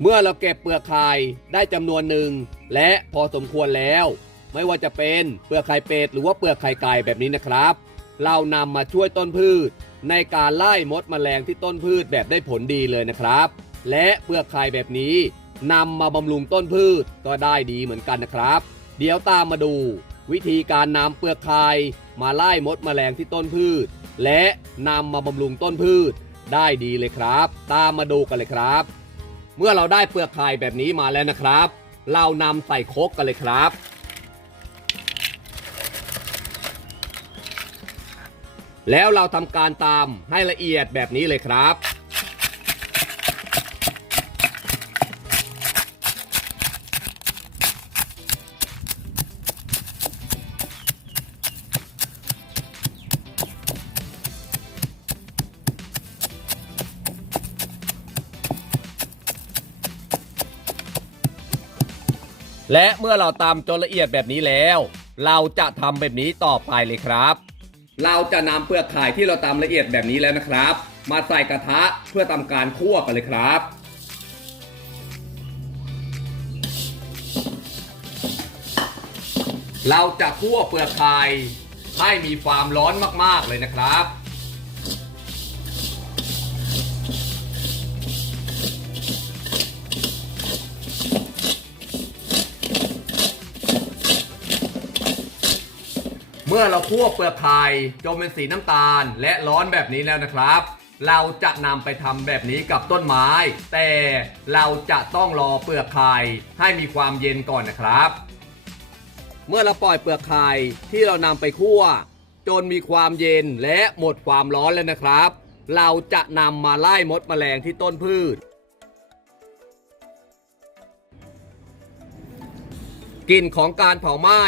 เมื่อเราเก็บเปลือกไข่ได้จำนวนหนึ่ง และพอสมควรแล้ว ไม่ว่าจะเป็นเปลือกไข่เป็ดหรือว่าเปลือกไข่ไก่แบบนี้นะครับ เรานำมาช่วยต้นพืช ในการไล่มดแมลงที่ต้นพืชแบบได้ผลดีเลยนะครับ และเปลือกไข่แบบนี้นำมาบำรุงต้นพืชก็ได้ดีเหมือนกันนะครับ เดี๋ยวตามมาดู วิธีการนำเปลือกไข่มาไล่มดแมลงที่ต้นพืช และนำมาบำรุงต้นพืช ได้ดีเลยครับ ตามมาดูกันเลยครับ เมื่อเราได้เปลือกไข่แบบนี้มาแล้วนะครับ เรานำใส่คกกันเลยครับ แล้วเราทำการตามให้ละเอียดแบบนี้เลยครับ และเมื่อเราตำจนละเอียดแบบนี้แล้ว เราจะทำแบบนี้ต่อไปเลยครับ เราจะนำเปลือกไข่ที่เราตำละเอียดแบบนี้แล้วนะครับ มาใส่กระทะเพื่อทำการคั่วกันเลยครับเราจะคั่วเปลือกไข่ให้มีความร้อนมาก ๆ เลยนะครับ มื่อเราคั่วเปลือกไข่จนเป็นสีน้ำตาล และร้อนแบบนี้แล้วนะครับ เราจะนำไปทำแบบนี้กับต้นไม้ แต่เราจะต้องรอเปลือกไข่ให้มีความเย็นก่อนนะครับ เมื่อเราปล่อยเปลือกไข่ที่เรานำไปคั่ว จนมีความเย็นและหมดความร้อนแล้วนะครับ เราจะนำมาไล่มดแมลงที่ต้นพืชกลิ่นของการเผาไหม้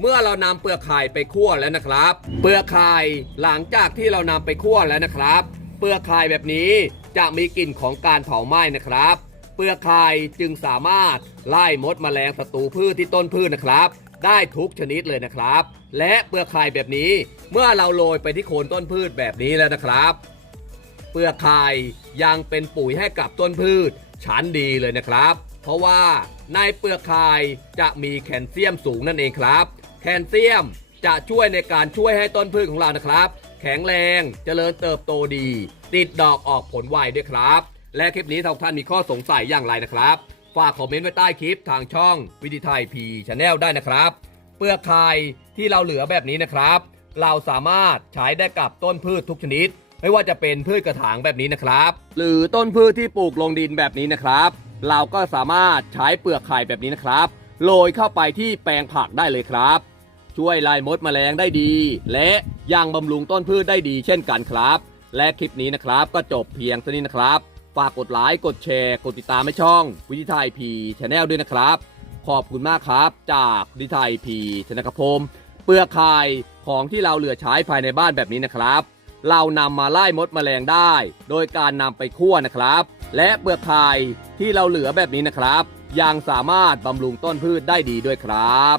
เมื่อเรานำเปลือกไข่ไปคั่วแล้วนะครับ เปลือกไข่หลังจากที่เรานำไปคั่วแล้วนะครับ เปลือกไข่แบบนี้จะมีกลิ่นของการเผาไหม้นะครับ เปลือกไข่จึงสามารถไล่มดแมลงศัตรูพืชที่ต้นพืชนะครับ ได้ทุกชนิดเลยนะครับ และเปลือกไข่แบบนี้ เมื่อเราโรยไปที่โคนต้นพืชแบบนี้แล้วนะครับ เปลือกไข่ยังเป็นปุ๋ยให้กับต้นพืชชั้นดีเลยนะครับ เพราะว่าในเปลือกไข่จะมีแคลเซียมสูงนั่นเองครับ แคลเซียมจะช่วยในการช่วยให้ต้นพืชของเรานะครับ แข็งแรงเจริญเติบโตดี ติดดอกออกผลไวด้วยครับ และคลิปนี้ถ้าท่านมีข้อสงสัยอย่างไรนะครับ ฝากคอมเมนต์ไว้ใต้คลิปทางช่องวิดีไทยพีชาแนลได้นะครับ เปลือกไข่ที่เราเหลือแบบนี้นะครับ เราสามารถใช้ได้กับต้นพืชทุกชนิด ไม่ว่าจะเป็นพืชกระถางแบบนี้นะครับ หรือต้นพืชที่ปลูกลงดินแบบนี้นะครับ เราก็สามารถใช้เปลือกไข่แบบนี้นะครับ โรยเข้าไปที่แปลงผักได้เลยครับ ช่วยไล่มดแมลงได้ดี และยังบำรุงต้นพืชได้ดีเช่นกันครับ และคลิปนี้นะครับก็จบเพียงเท่านี้นะครับ ฝากกดไลค์กดแชร์กดติดตามให้ช่อง วิทยไทยพีชาแนลด้วยนะครับ ขอบคุณมากครับ จากวิทยไทยพีชนะครับผมเปลือกไข่ของที่เราเหลือใช้ภายในบ้านแบบนี้นะครับ เรานำมาไล่มดแมลงได้ โดยการนำไปคั่วนะครับ และเปลือกไข่ที่เราเหลือแบบนี้นะครับ ยังสามารถบำรุงต้นพืชได้ดีด้วยครับ